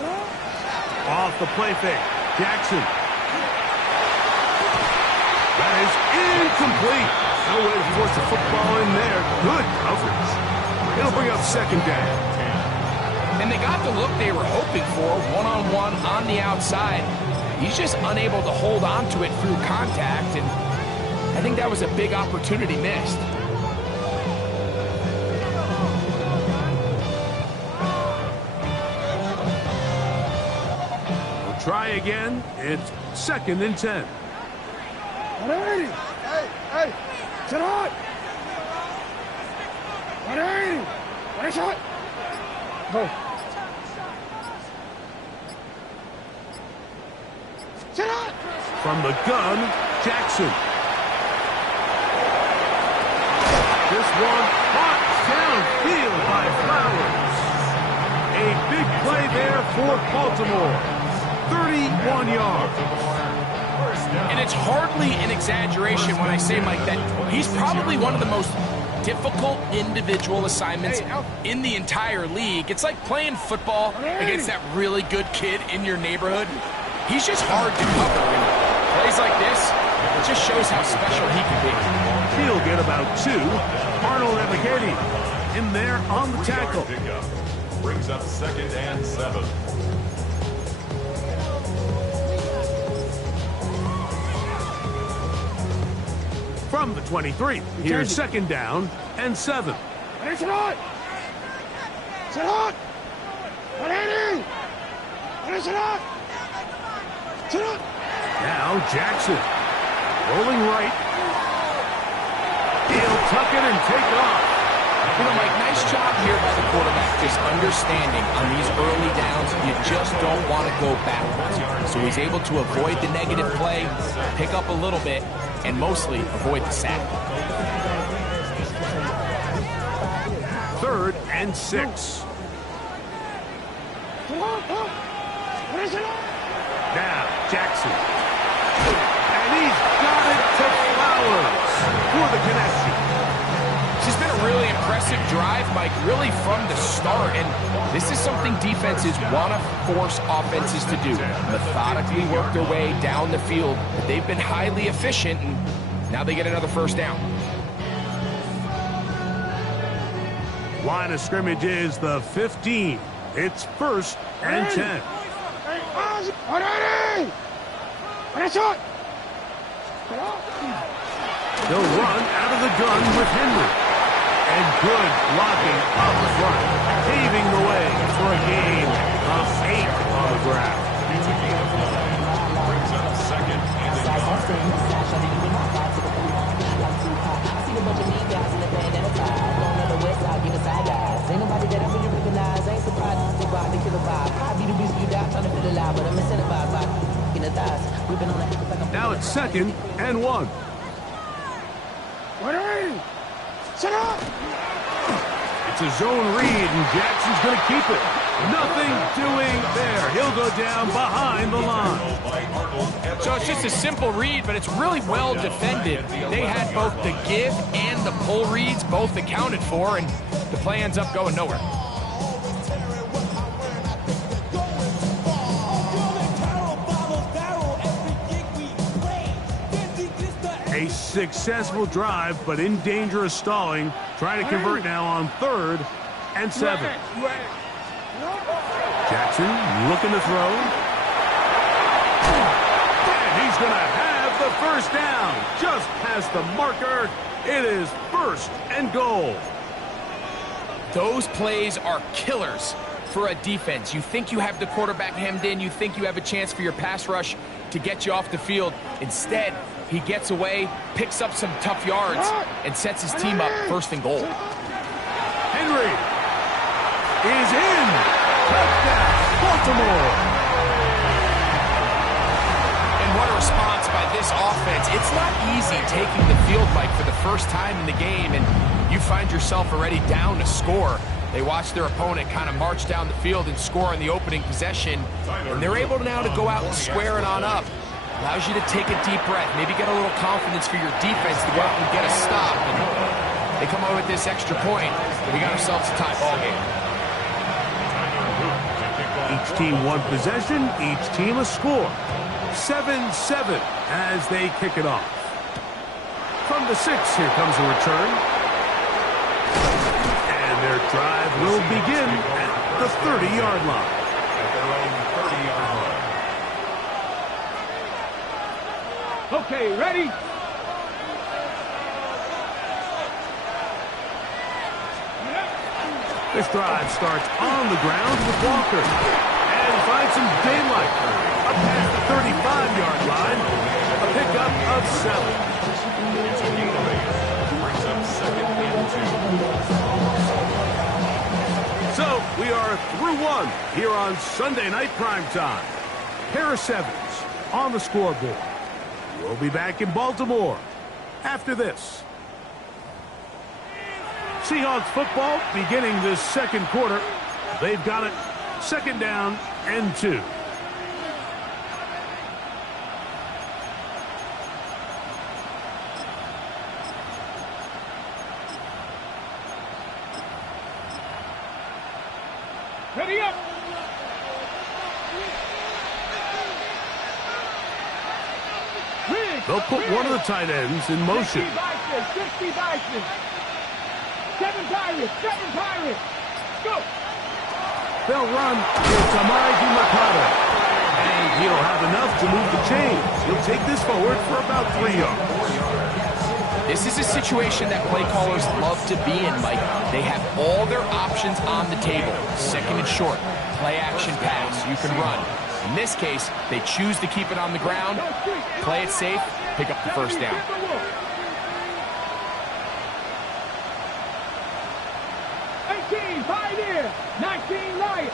Off the play fake. Jackson. That is incomplete. No way to force the football in there. Good coverage. It'll bring up second down. And they got the look they were hoping for, one-on-one on the outside. He's just unable to hold on to it through contact, and I think that was a big opportunity missed. We'll try again. It's 2nd and 10. Hey, sit on! 180! What a shot! Go. Sit on! From the gun, Jackson. This one caught downfield by Flowers. A big play there for Baltimore. 31 yards. And it's hardly an exaggeration when I say, Mike, that he's probably one of the most difficult individual assignments in the entire league. It's like playing football against that really good kid in your neighborhood. He's just hard to cover. And plays like this, it just shows how special he can be. He'll get about 2. Arnold Ebiketie in there on the tackle. Brings up 2nd and 7. From the 23, here's 2nd down and 7. Sit on! Sit on! 180! Sit on! Sit on! Now Jackson, rolling right. He'll tuck it and take off. You know, Mike, nice job here by the quarterback, just understanding on these early downs, you just don't want to go backwards. So he's able to avoid the negative play, pick up a little bit, and mostly avoid the sack. 3rd and 6. Now Jackson. And he's got it to Flowers for the connection. This has been a really impressive drive, Mike, really from the start. And this is something defenses want to force offenses to do. Methodically work their way down the field. But they've been highly efficient, and now they get another 1st down. Line of scrimmage is the 15. It's 1st and 10. 180! What a shot! They'll run out of the gun with Henry. And good blocking up front, paving the way for a gain of 8 on the ground. Brings up 2nd and 11. Now it's 2nd and 1. 180! Sit up! It's a zone read, and Jackson's going to keep it. Nothing doing there. He'll go down behind the line. So it's just a simple read, but it's really well defended. They had both the give and the pull reads both accounted for, and the play ends up going nowhere. A successful drive, but in danger of stalling. Trying to convert now on 3rd and 7. Jackson looking to throw. And he's going to have the 1st down. Just past the marker. It is 1st and goal. Those plays are killers for a defense. You think you have the quarterback hemmed in. You think you have a chance for your pass rush to get you off the field. Instead, he gets away, picks up some tough yards, and sets his team up 1st and goal. Henry is in. Touchdown, Baltimore. And what a response by this offense. It's not easy taking the field, Mike, for the first time in the game, and you find yourself already down to score. They watch their opponent kind of march down the field and score in the opening possession, and they're able now to go out and square it on up. Allows you to take a deep breath, maybe get a little confidence for your defense to go out and get a stop. And they come away with this extra point, and we got ourselves a tie ball game. He Each team one possession, each team a score. 7-7 as they kick it off. From the 6, here comes a return. And their drive will begin at the 30-yard line. At their own 30-yard line. Okay, ready? This drive starts on the ground with Walker. And finds some daylight. Up past the 35-yard line. A pickup of 7. It's a gain of 8. Brings up second and 2. So, we are through 1 here on Sunday Night Primetime. Pair of 7s on the scoreboard. We'll be back in Baltimore after this. Seahawks football beginning this second quarter. They've got it. Second down and 2. Ready up! They'll put one of the tight ends in motion. 60 Bison. 7 Pirates. Go! They'll run. It's Amari Mercado. And he'll have enough to move the chains. He'll take this forward for about 3 yards. This is a situation that play callers love to be in, Mike. They have all their options on the table. Second and short, play action pass, you can run. In this case, they choose to keep it on the ground, play it safe, pick up the first down. 18, Pioneer. 19, Lion.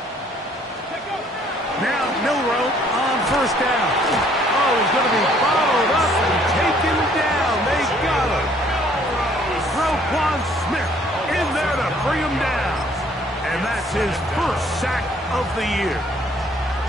Now Milrow on first down. Oh, he's going to be followed up and taken down. They got him. Roquan Smith in there to bring him down. And that's his first sack of the year.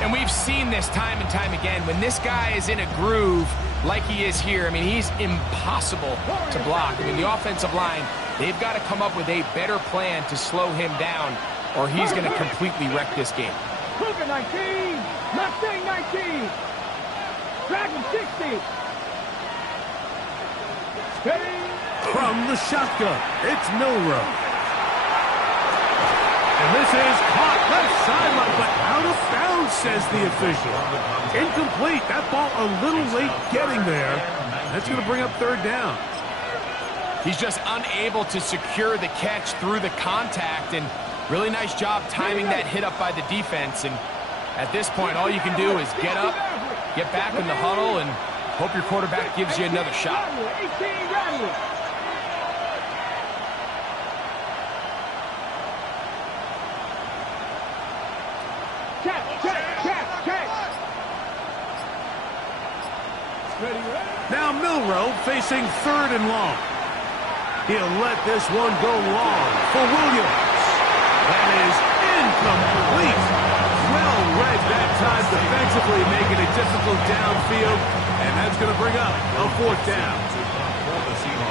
And we've seen this time and time again. When this guy is in a groove like he is here, I mean, he's impossible to block. I mean, the offensive line, they've got to come up with a better plan to slow him down, or he's going to completely wreck this game. Cougar 19. Mustang 19. Dragon 60. Ready? From the shotgun, it's Milrow. And this is caught left sideline, but out of bounds, says the official. Incomplete. That ball a little late getting there. That's going to bring up third down. He's just unable to secure the catch through the contact, and really nice job timing that hit up by the defense. And at this point, all you can do is get up, get back in the huddle, and hope your quarterback gives you another shot. 18, Rattler. Check. Ready. Now Milrow facing third and long. He'll let this one go long for Williams. That is incomplete. Well read that time defensively, making it difficult downfield. And that's going to bring up a fourth down.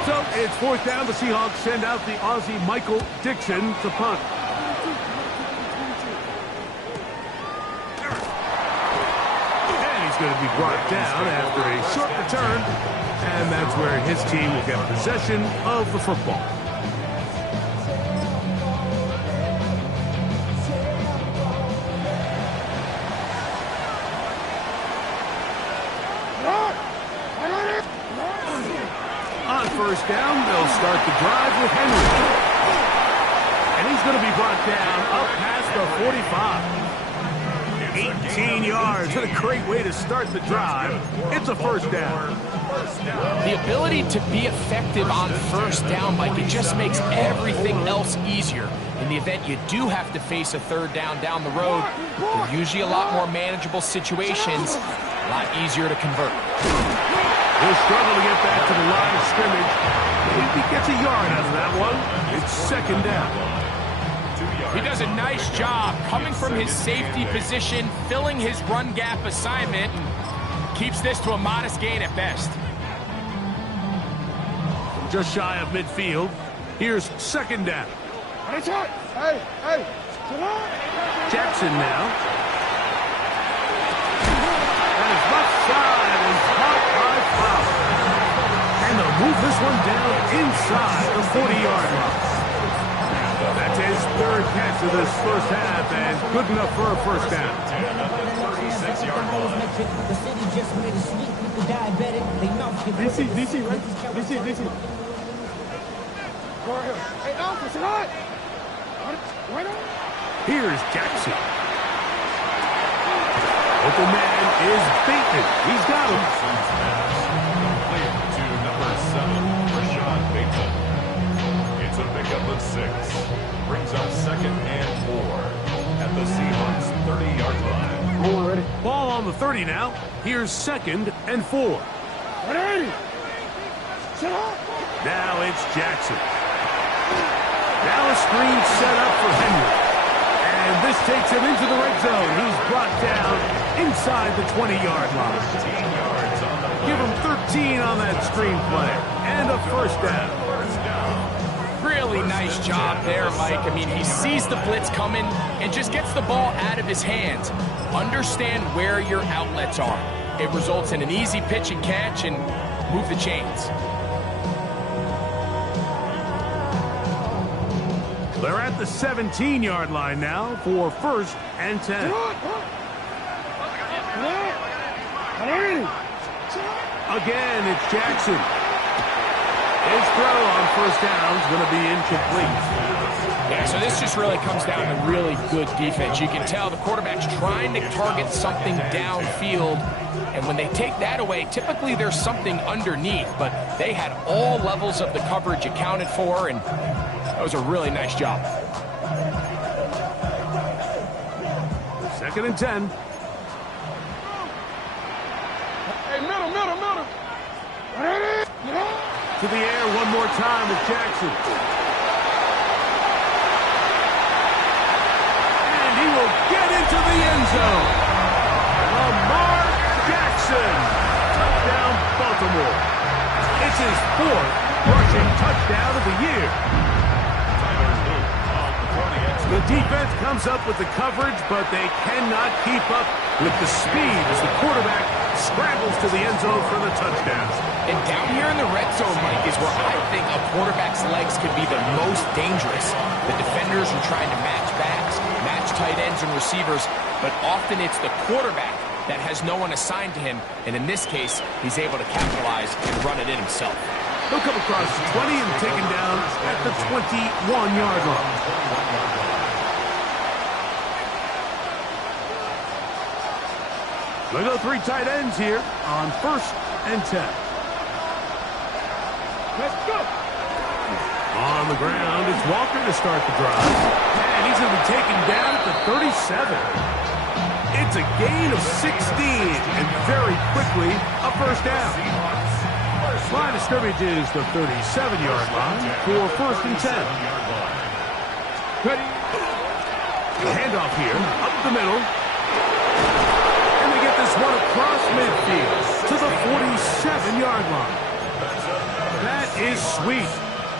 So it's fourth down. The Seahawks send out the Aussie Michael Dixon to punt. Going to be brought down after a short return, and that's where his team will get possession of the football. On first down, they'll start the drive with Henry. And he's going to be brought down up past the 45. 18 yards, and a great way to start the drive. It's a first down. The ability to be effective on first down, Mike, it just makes everything else easier. In the event you do have to face a third down the road, they're usually a lot more manageable situations, a lot easier to convert. He'll struggle to get back to the line of scrimmage. If he gets a yard out of that one, it's second down. He does a nice job coming from his safety position, filling his run gap assignment, and keeps this to a modest gain at best. Just shy of midfield. Here's second down. Hey. Jackson now. one down inside the 40-yard line. That's his third catch of this first half, and good enough for a first down. DC, right? DC. Go ahead. Hey, Alpha, sit on. Right on. Here's Jackson. Open man is Bateman. He's got him. Complete to number 7, Rashad Bateman. It's a pickup of 6. Brings up 2nd and 4 at the Seahawks 30-yard line. Ready. Ball on the 30 now. Here's 2nd and 4. Ready. Sit on. Now it's Jackson. Now a screen set up for Henry. And this takes him into the red zone. He's brought down inside the 20-yard line. 15 yards on the play. Give him 13 on that screen play. And a first down. Really nice job there, Mike. I mean, he sees the blitz coming and just gets the ball out of his hands. Understand where your outlets are. It results in an easy pitch and catch and move the chains. They're at the 17-yard line now for 1st and 10. Again, it's Jackson. His throw on first down is going to be incomplete. Yeah, so this just really comes down to really good defense. You can tell the quarterback's trying to target something downfield, and when they take that away, typically there's something underneath, but they had all levels of the coverage accounted for, and that was a really nice job. 2nd and 10. Hey, middle. Ready. To the air one more time with Jackson. And he will get into the end zone. Lamar Jackson. Touchdown, Baltimore. It's his 4th rushing touchdown of the year. The defense comes up with the coverage, but they cannot keep up with the speed as the quarterback scrambles to the end zone for the touchdown. And down here in the red zone, Mike, is where I think a quarterback's legs could be the most dangerous. The defenders are trying to match backs, match tight ends and receivers, but often it's the quarterback that has no one assigned to him, and in this case, he's able to capitalize and run it in himself. He'll come across the 20 and taken down at the 21-yard line. They'll go 3 tight ends here on 1st and 10. Let's go. On the ground, it's Walker to start the drive. And he's going to be taken down at the 37. It's a gain of 16, and very quickly, a first down. Line of scrimmage is the 37-yard line for 1st and 10. Ready. The handoff here, up the middle. And they get this one across midfield to the 47-yard line. That is sweet.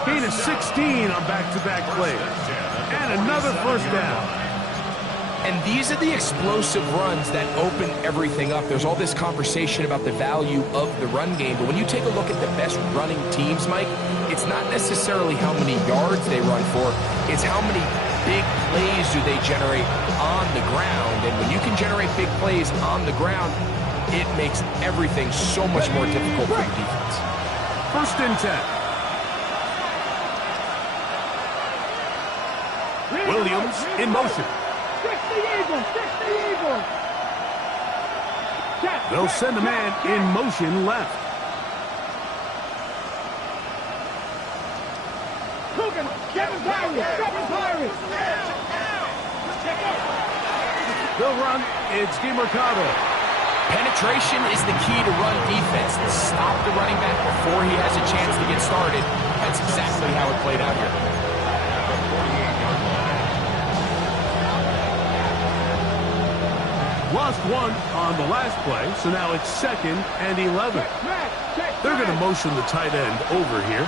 Gain of 16 on back-to-back plays. And another first down. And these are the explosive runs that open everything up. There's all this conversation about the value of the run game, but when you take a look at the best running teams, Mike, it's not necessarily how many yards they run for, it's how many big plays do they generate on the ground. And when you can generate big plays on the ground, it makes everything so much more difficult for the defense. 1st and 10. Williams in motion. They'll send a man in motion left. They'll run. It's DeMercado. Penetration is the key to run defense. Stop the running back before he has a chance to get started. That's exactly how it played out here. Lost one on the last play, so now it's 2nd and 11. They're going to motion the tight end over here.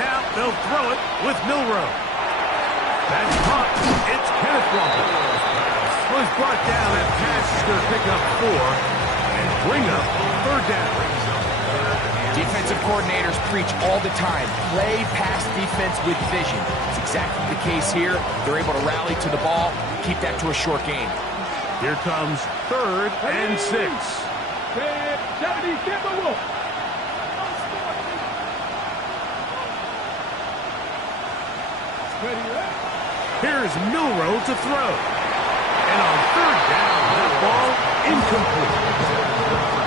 Now they'll throw it with Milroe. That's caught. It's Kenneth Walker. Was brought down. That pass is going to pick up 4 and bring up 3rd down. Defensive coordinators preach all the time, play pass defense with vision. It's exactly the case here. They're able to rally to the ball, keep that to a short gain. Here comes 3rd and 6. Here's Milroe to throw. And on 3rd down, that ball incomplete.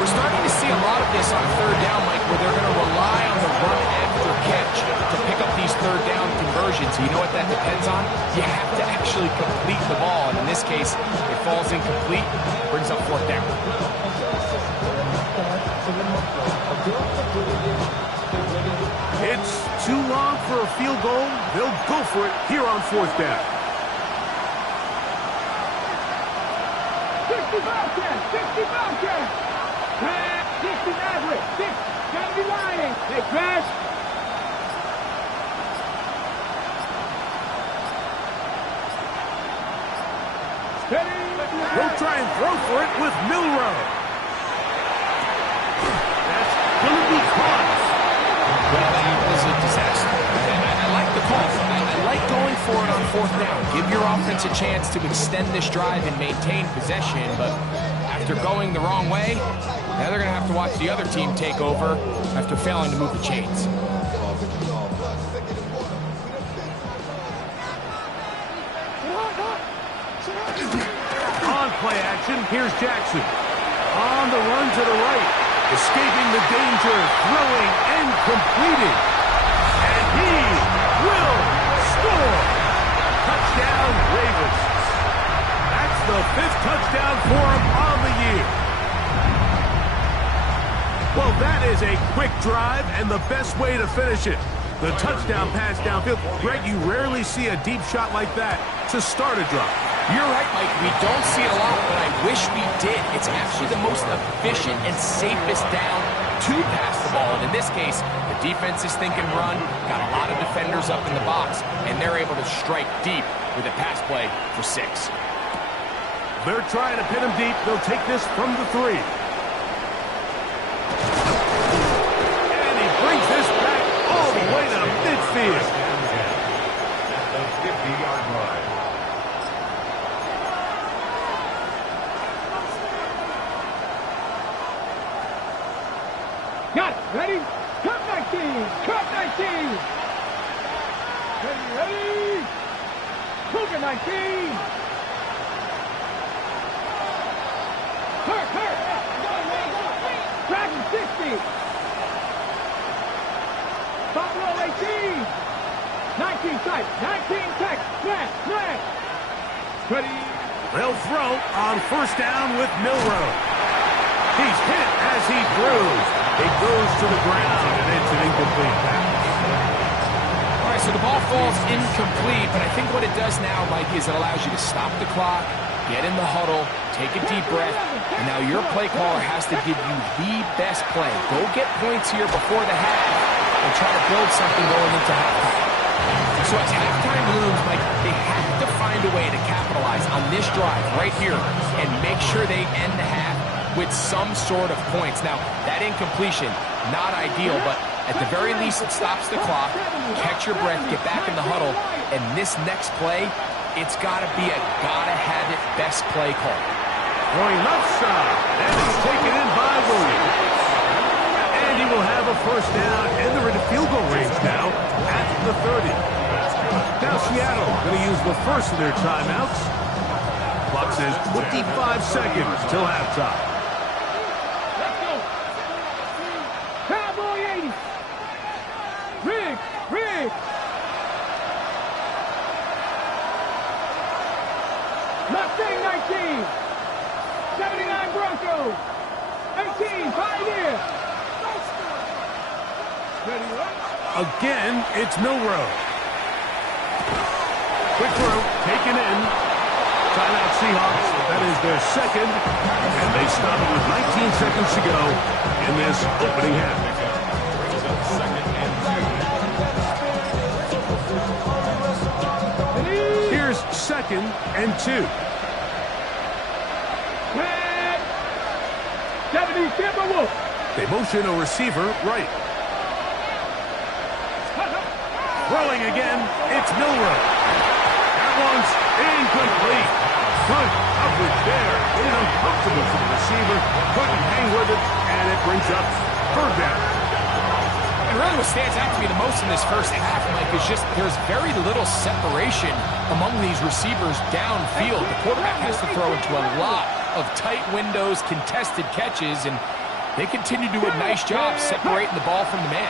We're starting to see a lot of this on 3rd down, Mike, where they're going to rely on the run after catch to pick up these 3rd down conversions. You know what that depends on? You have to actually complete the ball, and in this case, it falls incomplete, brings up 4th down. It's too long for a field goal. They'll go for it here on 4th down. 60 average. 6. Gotta be lining. Hey, crash. He'll try and throw for it with Milroe. That's going to be caught. Well, that was a disaster. I like the call. I like going for it on 4th down. Give your offense a chance to extend this drive and maintain possession, but after going the wrong way, now they're going to have to watch the other team take over after failing to move the chains. On play action, here's Jackson. On the run to the right. Escaping the danger, throwing and completing. And he will score. Touchdown, Ravens. That's the 5th touchdown for him on the year. Well, that is a quick drive and the best way to finish it. The touchdown pass downfield. Greg, you rarely see a deep shot like that to start a drive. You're right, Mike. We don't see it a lot, but I wish we did. It's actually the most efficient and safest down to pass the ball. And in this case, the defense is thinking run, got a lot of defenders up in the box, and they're able to strike deep with a pass play for 6. They're trying to pin him deep. They'll take this from the 3. And he brings this back all the way to midfield. At the 50-yard line. Got it. Ready? Cut 19. Cut 19. Ready. Cougar 19. Hurt. Dragon 60. Buffalo 18. 19 tight. 19 tight. Flat. Ready. They'll throw on 1st down with Milroe. He's hit as he throws. It goes to the ground, and it's an incomplete pass. All right, so the ball falls incomplete, but I think what it does now, Mike, is it allows you to stop the clock, get in the huddle, take a deep breath, and now your play caller has to give you the best play. Go get points here before the half and try to build something going into halftime. So as halftime looms, Mike, they have to find a way to capitalize on this drive right here and make sure they end the half with some sort of points. Now, that incompletion, not ideal, but at the very least, it stops the clock, catch your breath, get back in the huddle, and this next play, it's got to be a gotta-have-it best play call. Going left side, and it's taken in by Williams. And he will have a 1st down, and they're in field goal range now at the 30. Now Seattle going to use the first of their timeouts. Clock says 25 seconds till halftime. Rig! Mustang 19! 79 Broncos! 18 Pioneer! Again, it's Milroe. Quick throw, taken in. Timeout Seahawks. That is their 2nd. And they stop it with 19 seconds to go in this opening half. Here's 2nd and 2. They motion a receiver right. Throwing again, it's Milroe. That one's incomplete. Good coverage there. It is uncomfortable for the receiver. Couldn't hang with it, and it brings up third down. And really what stands out to me the most in this first half, Mike, is just there's very little separation among these receivers downfield. The quarterback has to throw into a lot of tight windows, contested catches, and they continue to do a nice job separating the ball from the man.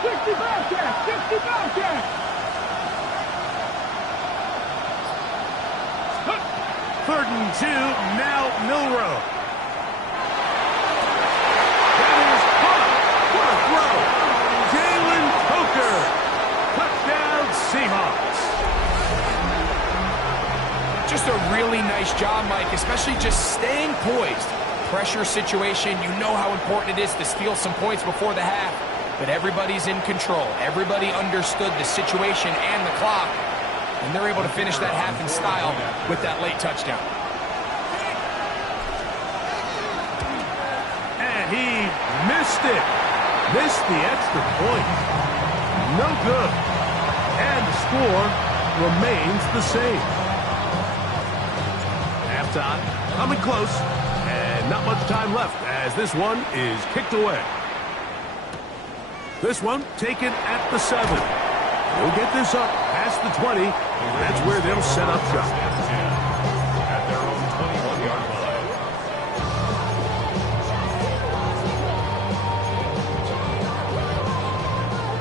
60 Bobcats! Third and 2, now Milroe. That is caught. What a throw. Jalen Coker. Touchdown Seahawks. Just a really nice job, Mike, especially just staying poised. Pressure situation, you know how important it is to steal some points before the half. But everybody's in control. Everybody understood the situation and the clock. And they're able to finish that half in style with that late touchdown. And he missed it. Missed the extra point. No good. And the score remains the same. Halftime coming close. And not much time left as this one is kicked away. This one taken at the 7. They'll get this up past the 20. That's where they'll set up shop. At their own 21-yard line.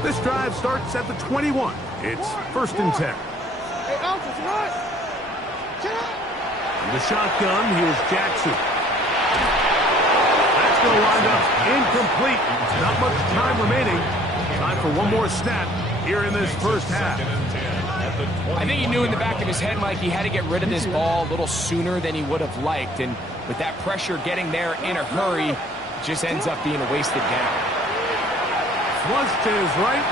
This drive starts at the 21. It's 1st and 10. In the shotgun, here's Jackson. That's going to wind up incomplete. Not much time remaining. Time for one more snap here in this first half. I think he knew in the back of his head, Mike, he had to get rid of this ball a little sooner than he would have liked. And with that pressure getting there in a hurry, it just ends up being a wasted down. Flush to his right.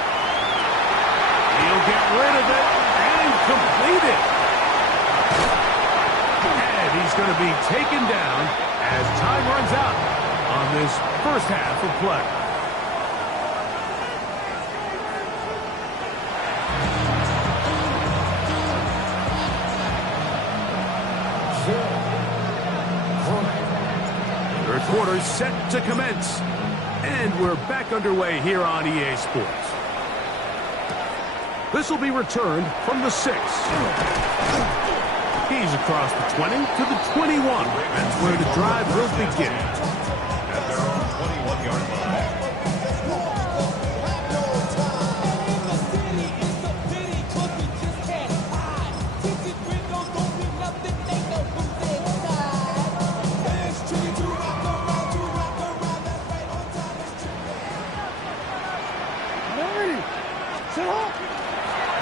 He'll get rid of it and complete it. And he's going to be taken down as time runs out on this first half of play. Third quarter set to commence. And we're back underway here on EA Sports. This will be returned from the 6. He's across the 20 to the 21. That's where the drive will begin. At their own 21-yard line.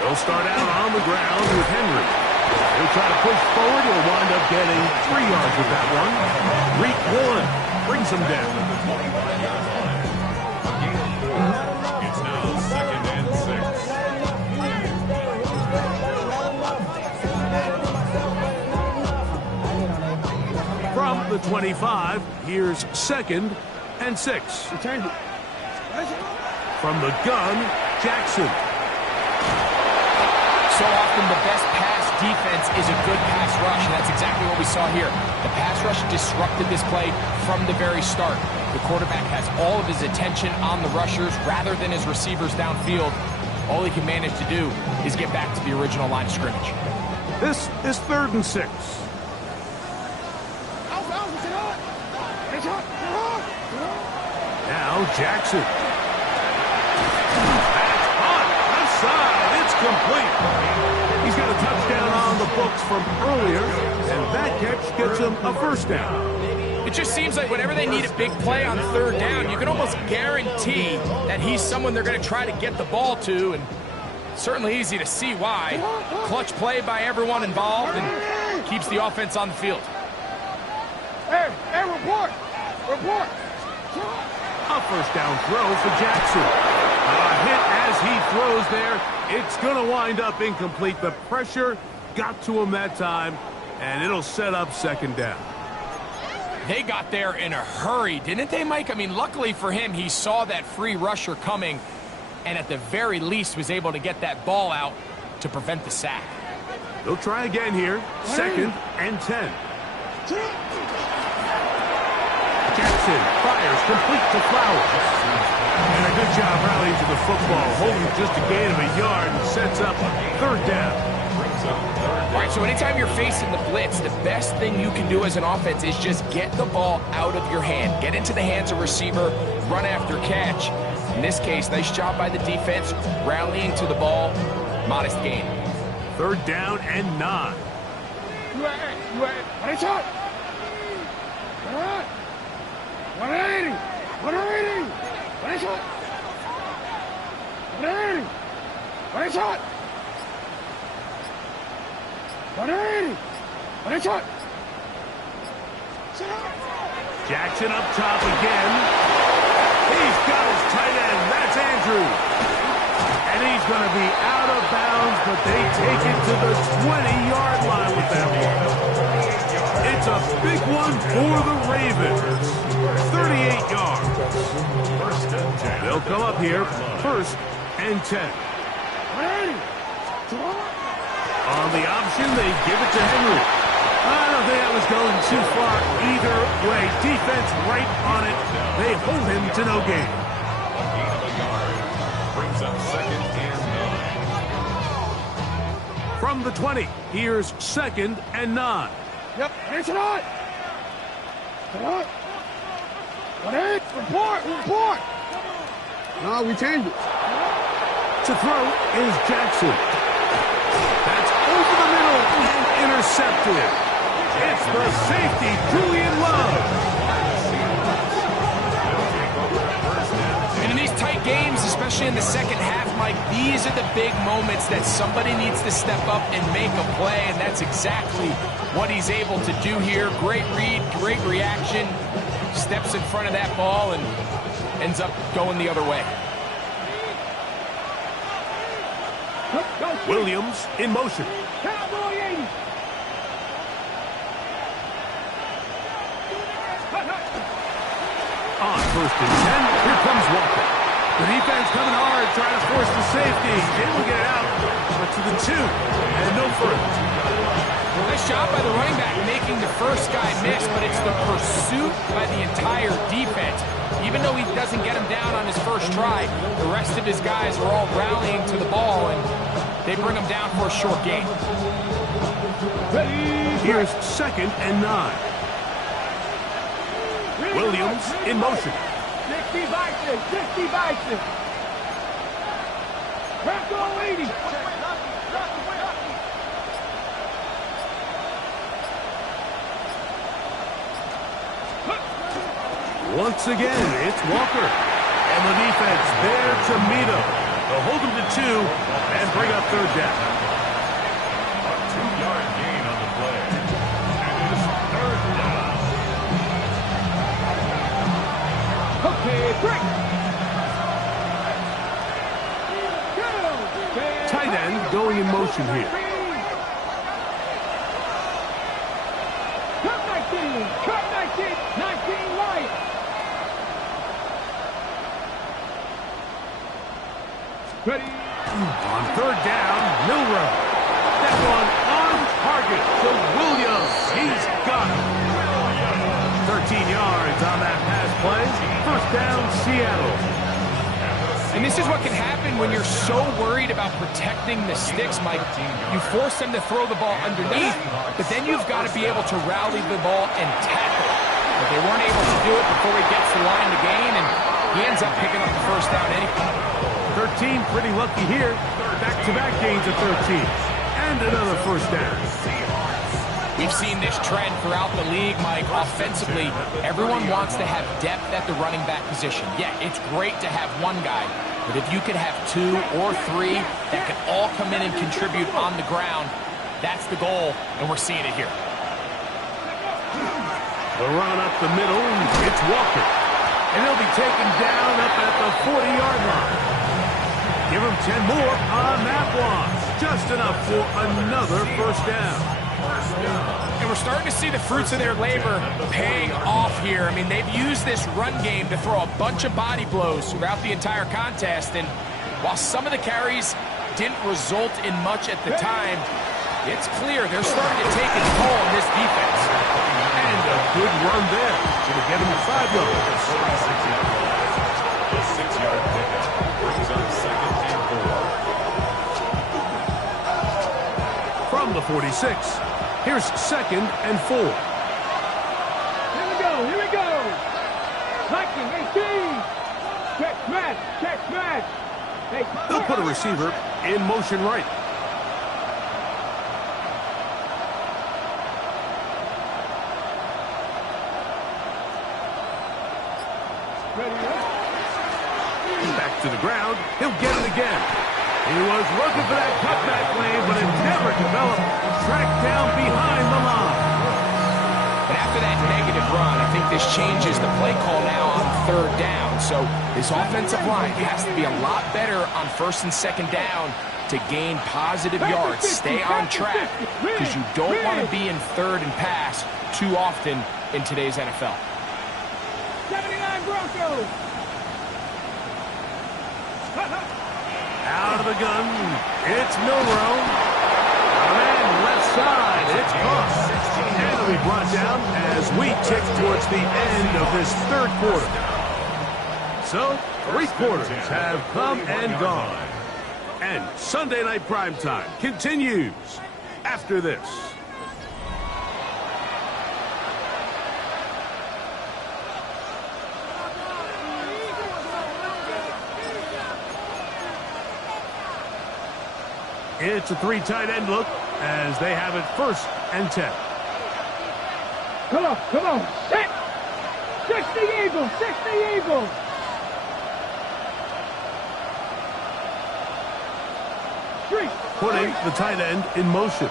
They'll start out on the ground with Henry. He'll try to push forward. He'll wind up getting 3 yards with that one. Reek Woolen brings him down. It's now 2nd and 6. From the 25, here's 2nd and 6. From the gun, Jackson. So often the best pass defense is a good pass rush, and that's exactly what we saw here. The pass rush disrupted this play from the very start. The quarterback has all of his attention on the rushers rather than his receivers downfield. All he can manage to do is get back to the original line of scrimmage. This is 3rd and 6. Now Jackson. That's hot. Left side. It's complete. He's got a touchdown on the books from earlier, and that catch gets him a first down. It just seems like whenever they need a big play on 3rd down, you can almost guarantee that he's someone they're going to try to get the ball to, and certainly easy to see why. Clutch play by everyone involved and keeps the offense on the field. Hey, report! Report! A first down throw for Jackson. A hit as he throws there. It's going to wind up incomplete. The pressure got to him that time, and it'll set up 2nd down. They got there in a hurry, didn't they, Mike? I mean, luckily for him, he saw that free rusher coming and at the very least was able to get that ball out to prevent the sack. They'll try again here. 2nd and 10. Jackson fires complete to Flowers. And a good job rallying to the football, holding just a gain of a yard and sets up 3rd down. All right, so anytime you're facing the blitz, the best thing you can do as an offense is just get the ball out of your hand. Get into the hands of receiver, run after catch. In this case, nice job by the defense, rallying to the ball, modest gain. 3rd down and 9. Jackson up top again. He's got his tight end. That's Andrews. And he's going to be out of bounds, but they take it to the 20-yard line with that one. It's a big one for the Ravens. 38 yards. They'll come up here, 1st and 10. On the option, they give it to Henry. I don't think that was going too far either way. Defense right on it. They hold him to no gain. Brings up 2nd and 9. From the 20, here's 2nd and 9. Yep, it's not. Report. No, we changed it. To throw is Jackson. That's over the middle and intercepted. It's the safety, Julian Love. And in these tight games, especially in the second half, Mike, these are the big moments that somebody needs to step up and make a play, and that's exactly what he's able to do here. Great read, great reaction, steps in front of that ball and ends up going the other way. Williams in motion. Cowboy 80. On 1st and 10, here comes Walker. The defense coming hard, trying to force the safety. Able to get it out, but to the 2, and no further. Nice job by the running back making the first guy miss, but it's the pursuit by the entire defense. Even though he doesn't get him down on his first try, the rest of his guys are all rallying to the ball, and they bring him down for a short gain. Here's 2nd and 9. Williams in motion. 60 Bison. Crackle 80. Once again, it's Walker. And the defense there to meet him. They'll hold him to 2 and bring up 3rd down. A 2-yard gain on the play. It is 3rd down. Okay, break. Tight end going in motion here. Cut 19 right. Ready. On 3rd down, Milrow. That one on target to Williams. He's got it. 13 yards on that pass play. 1st down, Seattle. And this is what can happen when you're so worried about protecting the sticks, Mike. You force them to throw the ball underneath, but then you've got to be able to rally the ball and tackle. But they weren't able to do it before he gets the line to gain, and he ends up picking up the 1st down anyway. 13 pretty lucky here. Back-to-back gains of 13. And another 1st down. We've seen this trend throughout the league, Mike. Offensively, everyone wants to have depth at the running back position. Yeah, it's great to have one guy, but if you could have 2 or 3 that can all come in and contribute on the ground, that's the goal, and we're seeing it here. The run up the middle, it's Walker. And he'll be taken down up at the 40-yard line. Give him 10 more on that one. Just enough for another 1st down. And we're starting to see the fruits of their labor paying off here. I mean, they've used this run game to throw a bunch of body blows throughout the entire contest. And while some of the carries didn't result in much at the time, it's clear they're starting to take its toll on this defense. And a good run there. Gonna get him 5 yards. The 6-yard pickup brings up 2nd and 4. From the 46, here's 2nd and 4. Here we go, here we go. Liking 18. Check smash, check smash. Hey, They'll put a receiver in motion right. Back to the ground. He'll get it again. He was looking for that cutback lane, but it never developed. Tracked down behind the line. But after that negative run, I think this changes the play call now on 3rd down. So this offensive line has to be a lot better on 1st and 2nd down to gain positive yards. Stay on track because you don't want to be in 3rd and pass too often in today's NFL. 79 Broncos. Out of the gun. It's Milrow. And left side. It's caught. And it'll be brought down as we tick towards the end of this 3rd quarter. So, 3 quarters have come and gone. And Sunday Night Primetime continues after this. It's a 3 tight end look as they have it 1st and 10. Come on, come on. 60 Eagles, 60 Eagles. Putting the tight end in motion.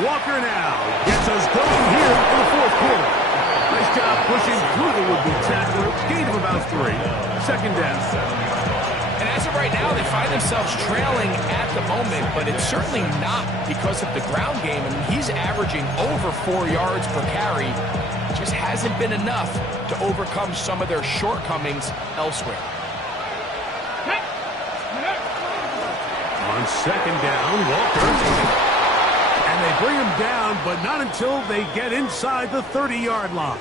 Walker now gets us going here in the 4th quarter. Nice job pushing through the would-be tackler. Gain of about 3. 2nd down. And as of right now, they find themselves trailing at the moment, but it's certainly not because of the ground game. I mean, he's averaging over 4 yards per carry. Just hasn't been enough to overcome some of their shortcomings elsewhere. On 2nd down, Walker. And they bring him down, but not until they get inside the 30-yard line.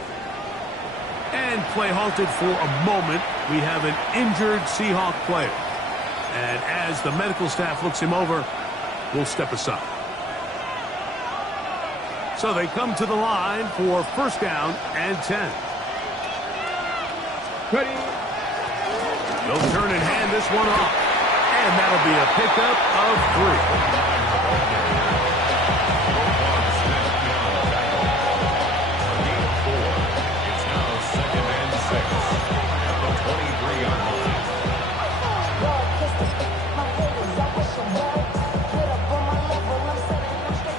And play halted for a moment. We have an injured Seahawk player. And as the medical staff looks him over, we'll step aside. So they come to the line for 1st down and 10. Ready. They'll turn and hand this one off. And that'll be a pickup of 3.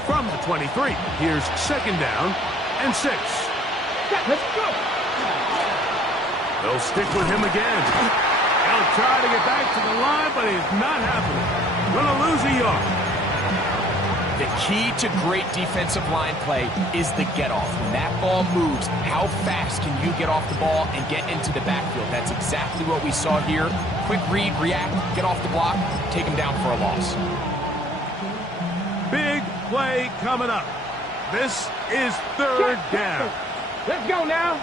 From the 23, here's 2nd down and 6. Let's go. They'll stick with him again. They'll try to get back to the line, but it's not happening. Gonna lose a yard. The key to great defensive line play is the get-off. When that ball moves, how fast can you get off the ball and get into the backfield? That's exactly what we saw here. Quick read, react, get off the block, take him down for a loss. Big play coming up. This is 3rd down. Let's go now.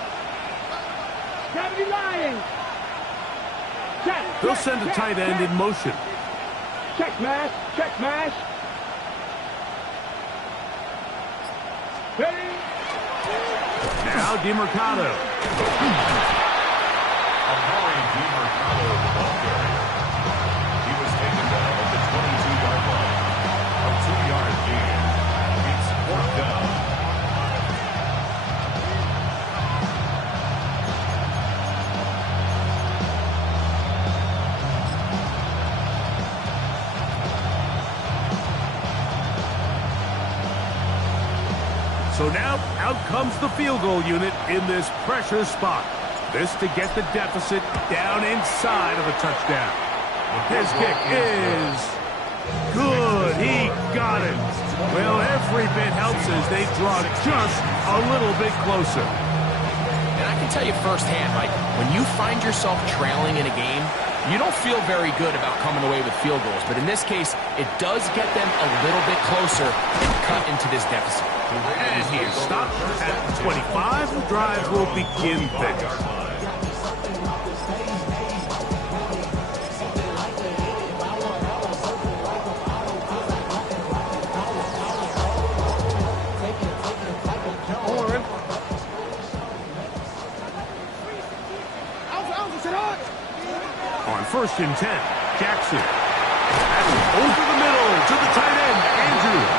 70 Lions. They'll send a tight end in motion. Check mash, check mash. Ready? Now DeMercado. Amari DeMercado, the ball carrier. He was taken down at the 22-yard line. A 2-yard gain. It's 4th down. So now, out comes the field goal unit in this pressure spot. This to get the deficit down inside of a touchdown. His kick is good. He got it. Well, every bit helps as they draw just a little bit closer. And I can tell you firsthand, Mike, when you find yourself trailing in a game, you don't feel very good about coming away with field goals. But in this case, it does get them a little bit closer and cut into this deficit. And he is stopped at 25. The drive will begin there. On 1st and 10, Jackson. That's over the middle to the tight end, Andrews.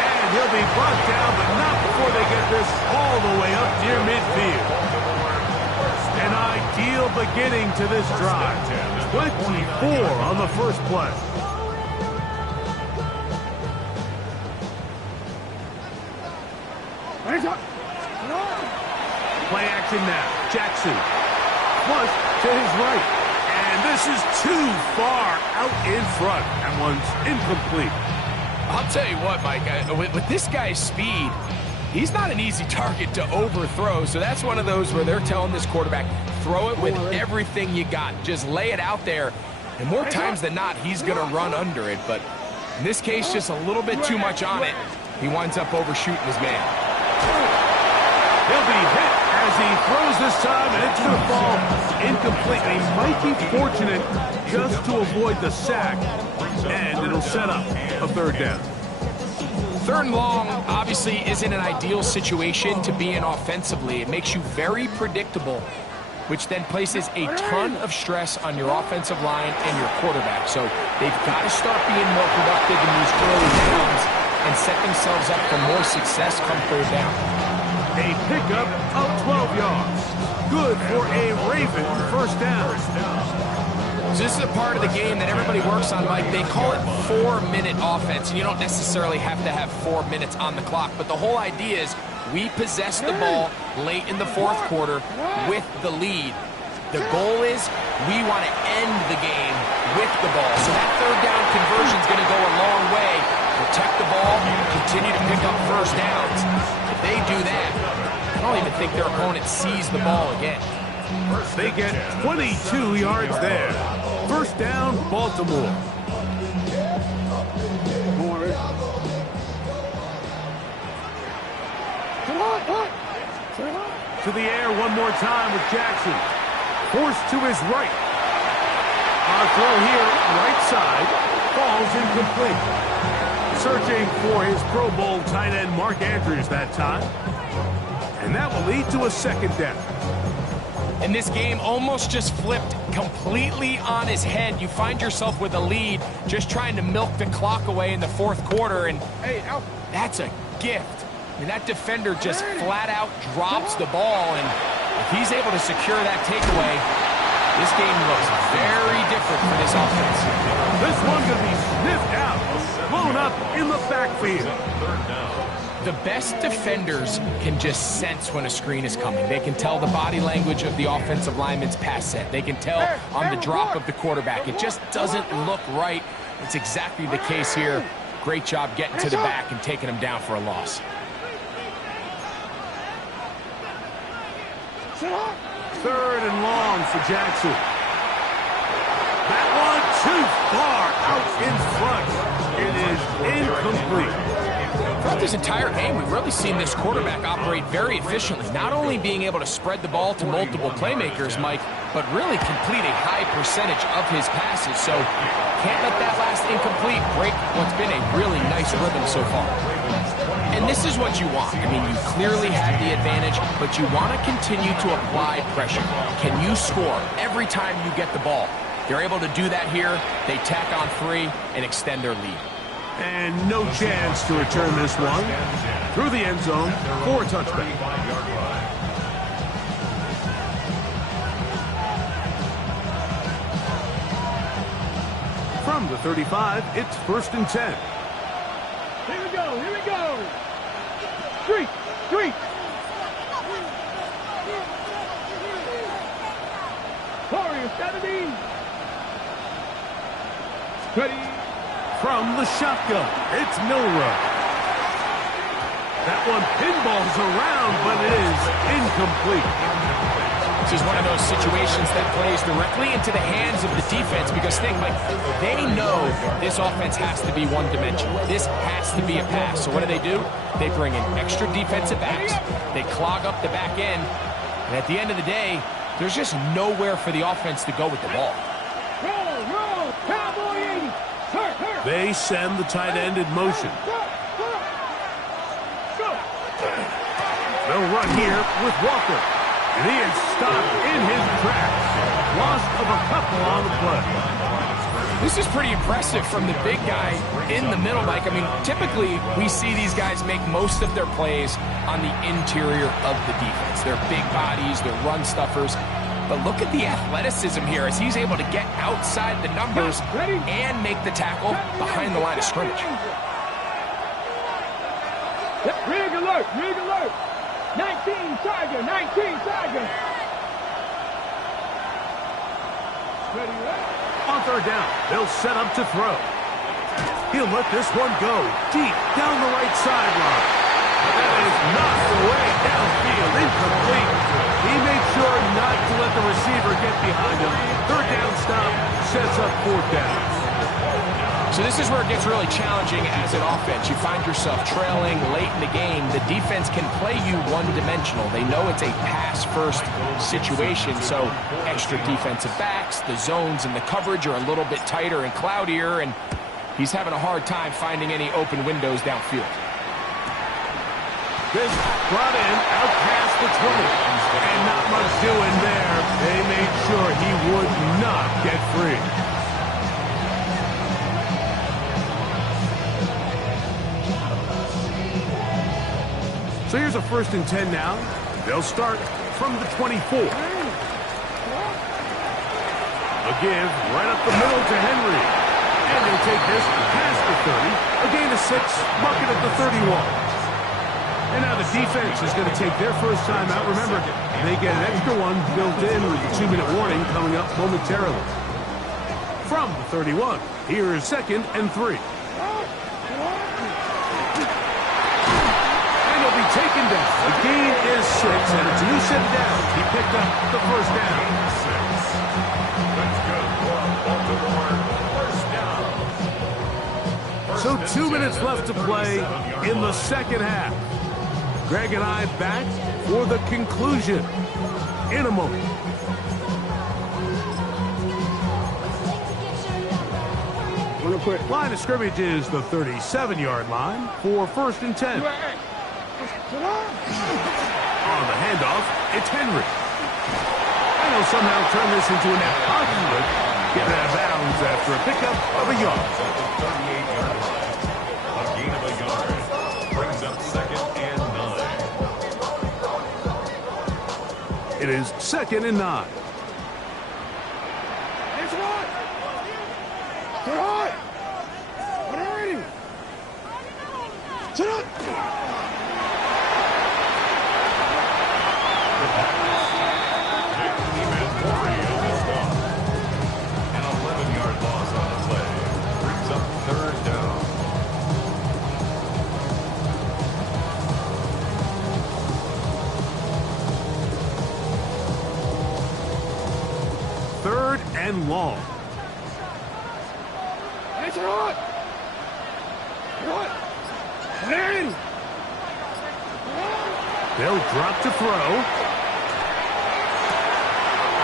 And he'll be brought down, but not before they get this all the way up near midfield. An ideal beginning to this drive. 24 on the first play. Play action now. Jackson. Flush to his right. And this is too far out in front. That one's incomplete. I'll tell you what, Mike, with this guy's speed, he's not an easy target to overthrow. So that's one of those where they're telling this quarterback, throw it with everything you got. Just lay it out there. And more times than not, he's going to run under it. But in this case, just a little bit too much on it. He winds up overshooting his man. He'll be hit as he throws this time, and it's going to fall incomplete. He might be fortunate just to avoid the sack, and it'll set up a 3rd down. 3rd and long obviously isn't an ideal situation to be in offensively. It makes you very predictable, which then places a ton of stress on your offensive line and your quarterback. So they've got to start being more productive in these early downs and set themselves up for more success come 3rd down. A pickup of 12 yards. Good for a Raven 1st down. So this is a part of the game that everybody works on, Mike. They call it 4-minute offense, and you don't necessarily have to have 4 minutes on the clock. But the whole idea is we possess the ball late in the 4th quarter with the lead. The goal is we want to end the game with the ball. So that 3rd down conversion is going to go a long way. Protect the ball, continue to pick up 1st downs. If they do that, I don't even think their opponent sees the ball again. They get 22 yards there. 1st down, Baltimore. To the air one more time with Jackson. Forced to his right. Our throw here, right side, falls incomplete. Searching for his Pro Bowl tight end, Mark Andrews, that time. And that will lead to a 2nd down. And this game almost just flipped completely on his head. You find yourself with a lead, just trying to milk the clock away in the 4th quarter, and that's a gift. I mean, that defender just flat out drops the ball, and if he's able to secure that takeaway, this game looks very different for this offense. This one going to be sniffed out, blown up in the backfield. The best defenders can just sense when a screen is coming. They can tell the body language of the offensive lineman's pass set. They can tell on the drop of the quarterback. It just doesn't look right. It's exactly the case here. Great job getting to the back and taking him down for a loss. 3rd and long for Jackson. That one too far out in front. It is incomplete. Throughout this entire game, we've really seen this quarterback operate very efficiently, not only being able to spread the ball to multiple playmakers, Mike, but really complete a high percentage of his passes. So can't let that last incomplete break what's been a really nice rhythm so far. And this is what you want. I mean, you clearly had the advantage, but you want to continue to apply pressure. Can you score every time you get the ball? They're able to do that here. They tack on 3 and extend their lead. And no chance to return this one through the end zone for a touchback. From the 35, it's 1st and 10. Here we go, here we go. 3. Warriors 70. Ready. From the shotgun, it's Milrow. That one pinballs around, but it is incomplete. This is one of those situations that plays directly into the hands of the defense because think, like, they know this offense has to be one-dimensional. This has to be a pass. So what do? They bring in extra defensive backs. They clog up the back end. And at the end of the day, there's just nowhere for the offense to go with the ball. Roll, Cowboy 80. They send the tight end in motion. They'll run here with Walker. And he is stopped in his tracks. Loss of a couple on the play. This is pretty impressive from the big guy in the middle, Mike. I mean, typically we see these guys make most of their plays on the interior of the defense. They're big bodies, they're run stuffers. But look at the athleticism here as he's able to get outside the numbers and make the tackle behind the line of scrimmage. Rig alert, rig alert. 19 Tiger, 19 Tiger. Ready, right? On third down, they'll set up to throw. He'll let this one go deep down the right sideline. That is knocked away downfield, incomplete. He made sure not to let the receiver get behind him. Third down stop sets up fourth down. So this is where it gets really challenging as an offense. You find yourself trailing late in the game. The defense can play you one-dimensional. They know it's a pass-first situation, so extra defensive backs, the zones and the coverage are a little bit tighter and cloudier, and he's having a hard time finding any open windows downfield. This brought in out past the 20, and not much doing there. They made sure he would not get free. So here's a 1st and 10 now. They'll start from the 24. A give right up the middle to Henry. And they'll take this past the 30. A gain of 6, mark it at the 31. And now the defense is going to take their first time out. Remember, they get an extra one built in with the 2-minute warning coming up momentarily. From the 31, here is 2nd and 3. Taken down. The gain is 6, and it's loose and down. He picked up the first down. 6. That's good. So 2 minutes left to play in the second half. Greg and I back for the conclusion in a moment. Line of scrimmage is the 37-yard line for 1st and 10. On the handoff, it's Henry. And he'll somehow turn this into an impossible. Get out of bounds after a pickup of a yard. A gain of a yard. Brings up 2nd and 9. It is 2nd and 9. It's hot. It's hot. What are you ready? Sit up. An 11-yard loss on the play. Brings up 3rd down. Third and long. It's hot. What? Ready? They'll drop to throw.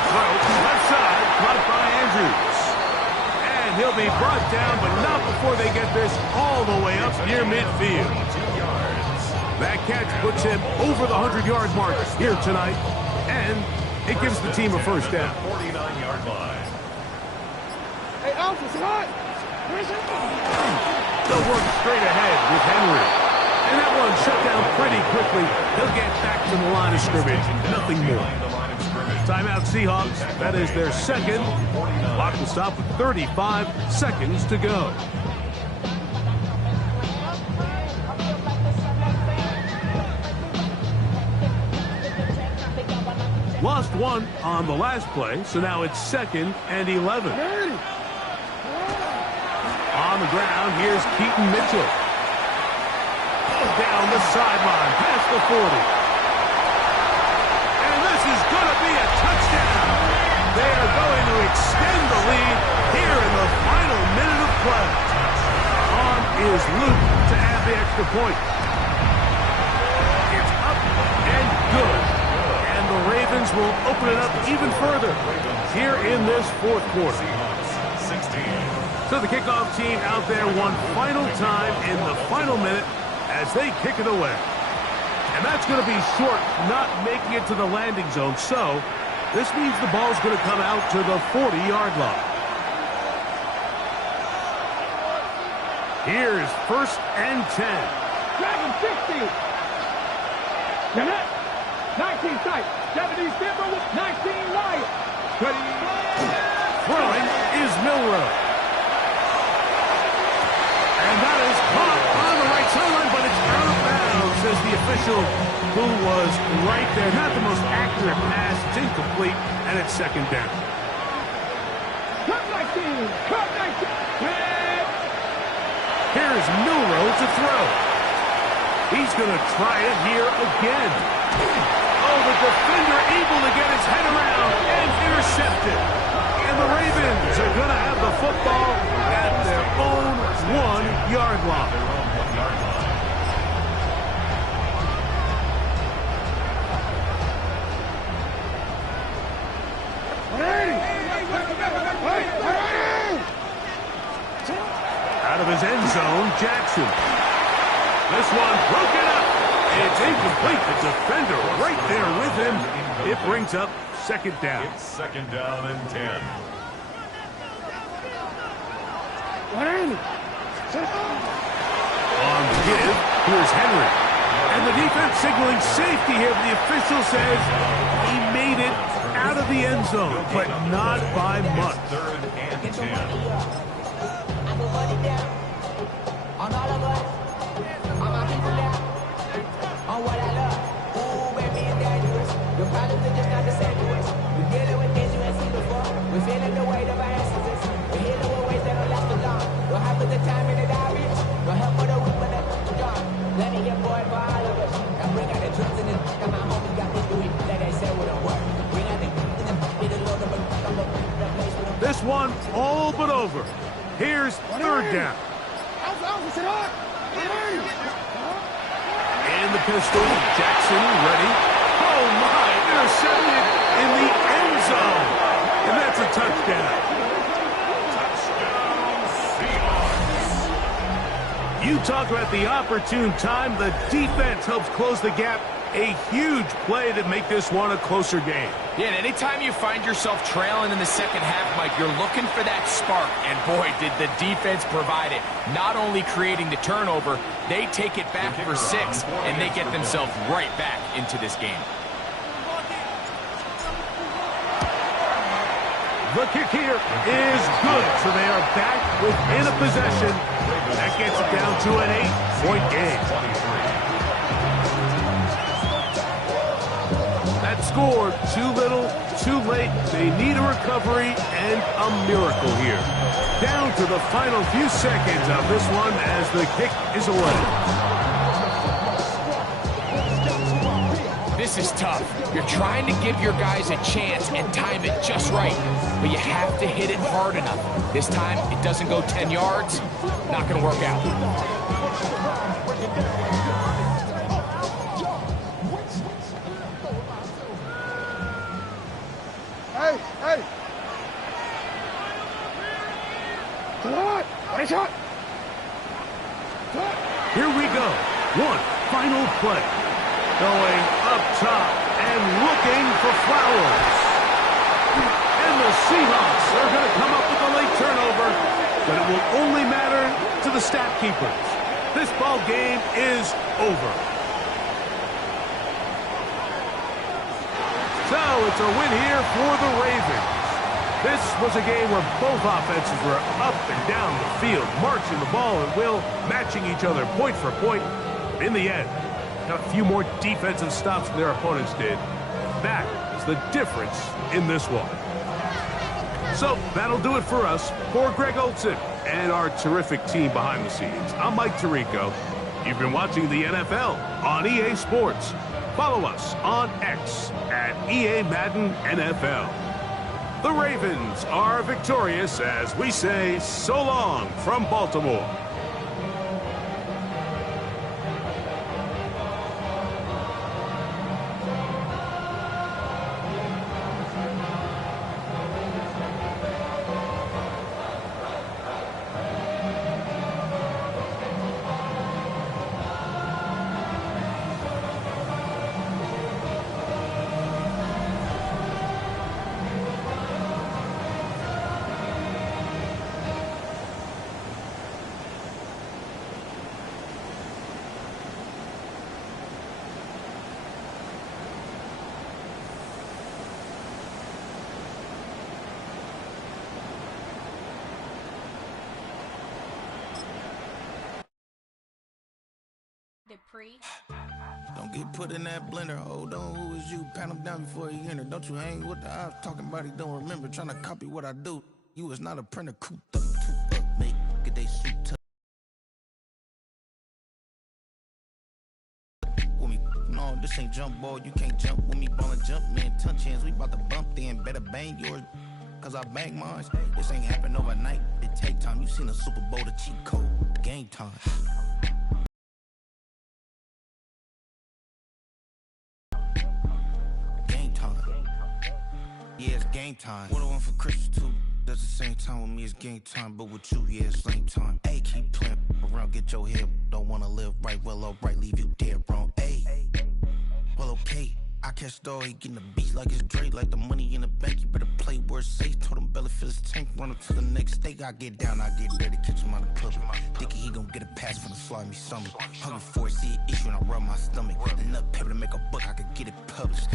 Throw left side, caught by Andrews. And he'll be brought down, but not before they get this all the way up near midfield. That catch puts him over the 100-yard mark here tonight, and it gives the team a first down. 49-yard line. Hey, Alpha, it's hot. Where's it? They'll work straight ahead with Henry. And that one shut down pretty quickly. They'll get back to the line of scrimmage. Nothing more. Timeout Seahawks. That is their 2nd. Clock will stop with 35 seconds to go. Lost one on the last play, so now it's 2nd and 11. On the ground, here's Keaton Mitchell. down the sideline, past the 40. And this is going to be a touchdown. They are going to extend the lead here in the final minute of play. On is Luke to add the extra point. It's up and good. And the Ravens will open it up even further here in this fourth quarter. So the kickoff team out there one final time in the final minute as they kick it away. And that's going to be short, not making it to the landing zone. So this means the ball's going to come out to the 40-yard line. Here's 1st and 10. Dragon 60. 19 tight. 70 Denver with 19 Lions. Throwing is Milrow. And that is caught on the right sideline, but it's out of bounds, says the official who was right there. Not the most accurate pass. It's incomplete, and it's 2nd down. Cut 19. Cut 19. Here's Milrow to throw. He's going to try it here again. Oh, the defender able to get his head around and intercepted. And the Ravens are going to have the football at their own 1-yard line. Out of his end zone, Jackson. This one broken up. It's incomplete. The defender right there with him. It brings up 2nd down. It's 2nd down and 10. On the give, here's Henry. And the defense signaling safety here. The official says he made it out of the end zone, but not by much. 3rd and 10. This one all but over. Here's 3rd down. And the pistol, Jackson ready. Oh my, intercepted in the end zone. And that's a touchdown. You talk about the opportune time. The defense helps close the gap. A huge play to make this one a closer game. Yeah, and anytime you find yourself trailing in the second half, Mike, you're looking for that spark. And boy, did the defense provide it. Not only creating the turnover, they take it back for 6, and they get themselves right back into this game. The kick here is good, so they are back within a possession. That gets it down to an 8-point game. That score, too little, too late. They need a recovery and a miracle here. Down to the final few seconds of this one as the kick is away. This is tough. You're trying to give your guys a chance and time it just right, but you have to hit it hard enough. This time, it doesn't go 10 yards. Not going to work out. Hey! Shot! Here we go. One final play. Going up top and looking for Flowers. And the Seahawks are going to come up with a late turnover, but it will only matter to the stat keepers. This ball game is over. So it's a win here for the Ravens. This was a game where both offenses were up and down the field, marching the ball at will, matching each other point for point. In the end, got a few more defensive stops than their opponents did. That is the difference in this one. So that'll do it for us. For Greg Olson and our terrific team behind the scenes, I'm Mike Tirico. You've been watching the NFL on EA Sports. Follow us on X at EA Madden NFL. The Ravens are victorious as we say so long from Baltimore. Don't get put in that blender. Hold on, who is you? Pat him down before he enter. Don't you hang with the ops talking about he don't remember. Trying to copy what I do. You is not a printer. Cooped up, too up, make get they suit up. With me, no, this ain't jump ball. You can't jump with me. Ballin' jump, man. Touch hands. We about to bump then. Better bang yours. Cause I bang mine. This ain't happen overnight. It take time. You seen a Super Bowl, the cheat code. Game time. Yeah, it's game time. What I want for Christmas too. That's the same time with me, it's game time. But with you, yeah, it's lame time. Hey, keep playing around, get your head. Don't wanna live right, well, alright, leave you dead wrong. Hey, well, okay. I catch the dog, he getting the beat like it's Dre, like the money in the bank. You better play where it's safe. Told him belly fill his tank, run up to the next steak. I get down, I get dirty, catch him on the club. Thinking he gon' get a pass from the slimy summer. Hungry for it, see an issue, and I rub my stomach. Enough paper to make a book, I could get it published.